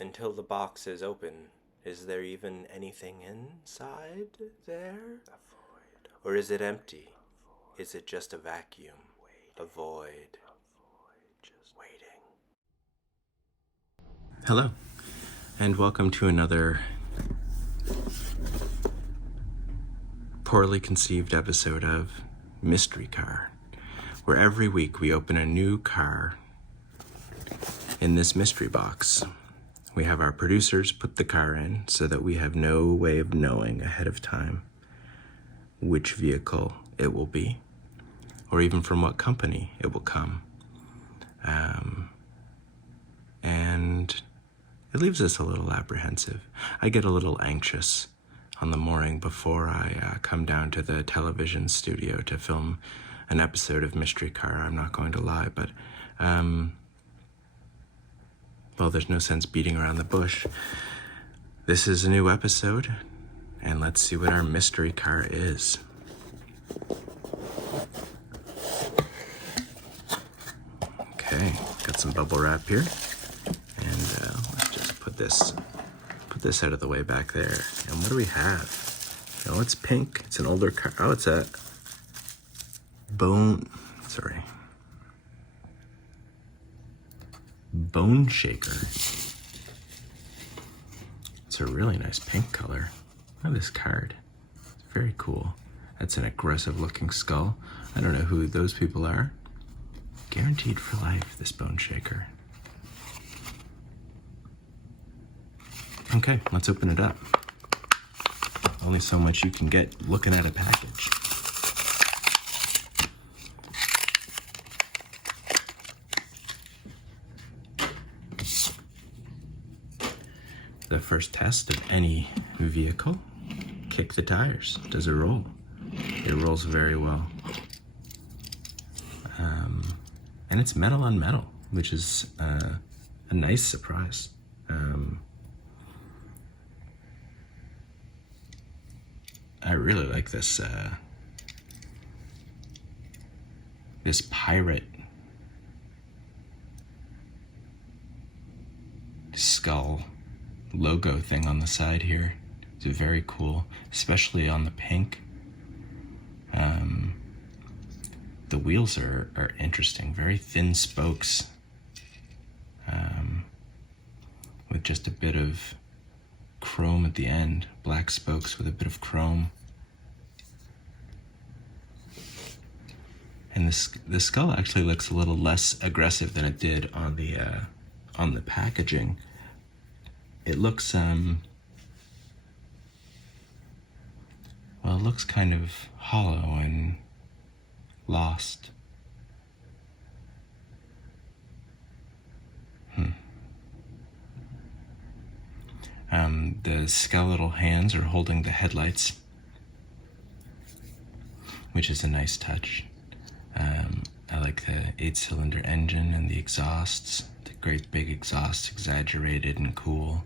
Until the box is open, is there even anything inside there? A void. Or is it empty? Is it just a vacuum? A void. Just waiting. Hello, and welcome to another poorly conceived episode of Mystery Car, where every week we open a new car in this mystery box. We have our producers put the car in so that we have no way of knowing ahead of time which vehicle it will be, or even from what company it will come. And it leaves us a little apprehensive. I get a little anxious on the morning before I come down to the television studio to film an episode of Mystery Car. I'm not going to lie, but well, there's no sense beating around the bush. This is a new episode, and let's see what our mystery car is. Okay, got some bubble wrap here, and let's just put this out of the way back there. And what do we have? Oh, it's pink. It's an older car. Oh, it's a bone shaker. It's a really nice pink color. Look at this card. It's very cool. That's an aggressive looking skull. I don't know who those people are. Guaranteed for life, this bone shaker. Okay, let's open it up. Only so much you can get looking at a package. The first test of any vehicle, kick the tires. Does it roll? It rolls very well. And it's metal on metal, which is a nice surprise. I really like this this pirate skull logo thing on the side here. It's very cool, especially on the pink. The wheels are interesting, very thin spokes, with just a bit of chrome at the end, black spokes with a bit of chrome. And the skull actually looks a little less aggressive than it did on the packaging. It looks, well, it looks kind of hollow and lost. The skeletal hands are holding the headlights, which is a nice touch. I like the 8-cylinder engine and the exhausts, the great big exhausts, exaggerated and cool.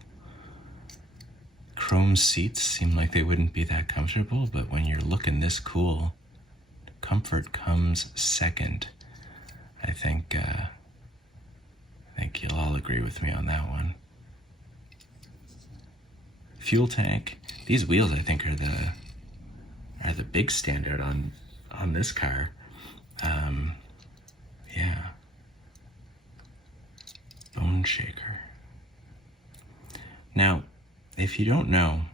Chrome seats seem like they wouldn't be that comfortable, but when you're looking this cool, comfort comes second. I think you'll all agree with me on that one. Fuel tank. These wheels, I think, are the big standout on this car. Yeah. Bone shaker. Now, if you don't know,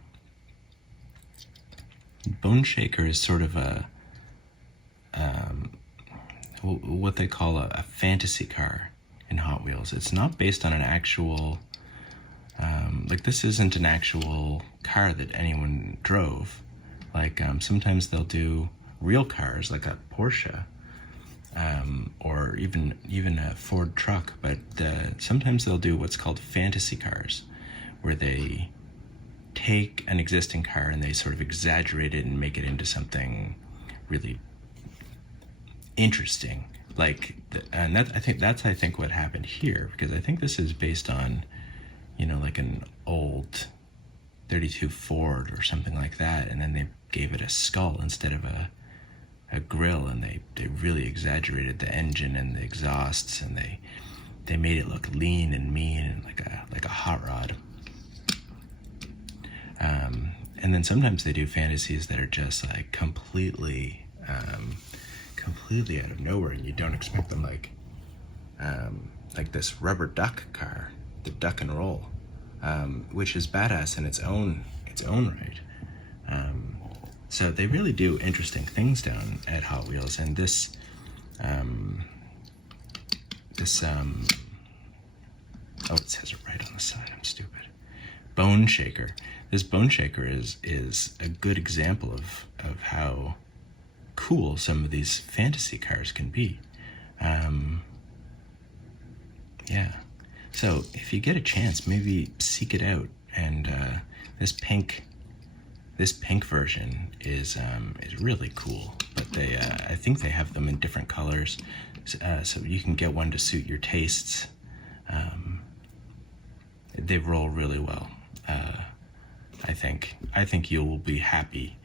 bone shaker is sort of what they call a fantasy car in Hot Wheels. It's not based on an actual, this isn't an actual car that anyone drove. Sometimes they'll do real cars, like a Porsche, or even a Ford truck, but sometimes they'll do what's called fantasy cars, where they take an existing car and they sort of exaggerate it and make it into something really interesting. I think what happened here, because I think this is based on, like an old 32 Ford or something like that, and then they gave it a skull instead of a grill, and they really exaggerated the engine and the exhausts, and they made it look lean and mean and like a hot rod. And then sometimes they do fantasies that are just like completely out of nowhere, and you don't expect them, like this rubber duck car, the duck and roll, which is badass in its own right. So they really do interesting things down at Hot Wheels, and this oh, it says it right on the side, I'm stupid. Bone Shaker. This Bone Shaker is a good example of how cool some of these fantasy cars can be. Yeah. So if you get a chance, maybe seek it out. And this pink version is really cool. But I think they have them in different colors, so you can get one to suit your tastes. They roll really well. I think you will be happy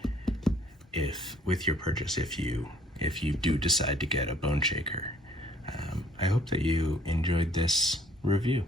with your purchase if you do decide to get a Bone Shaker. I hope that you enjoyed this review.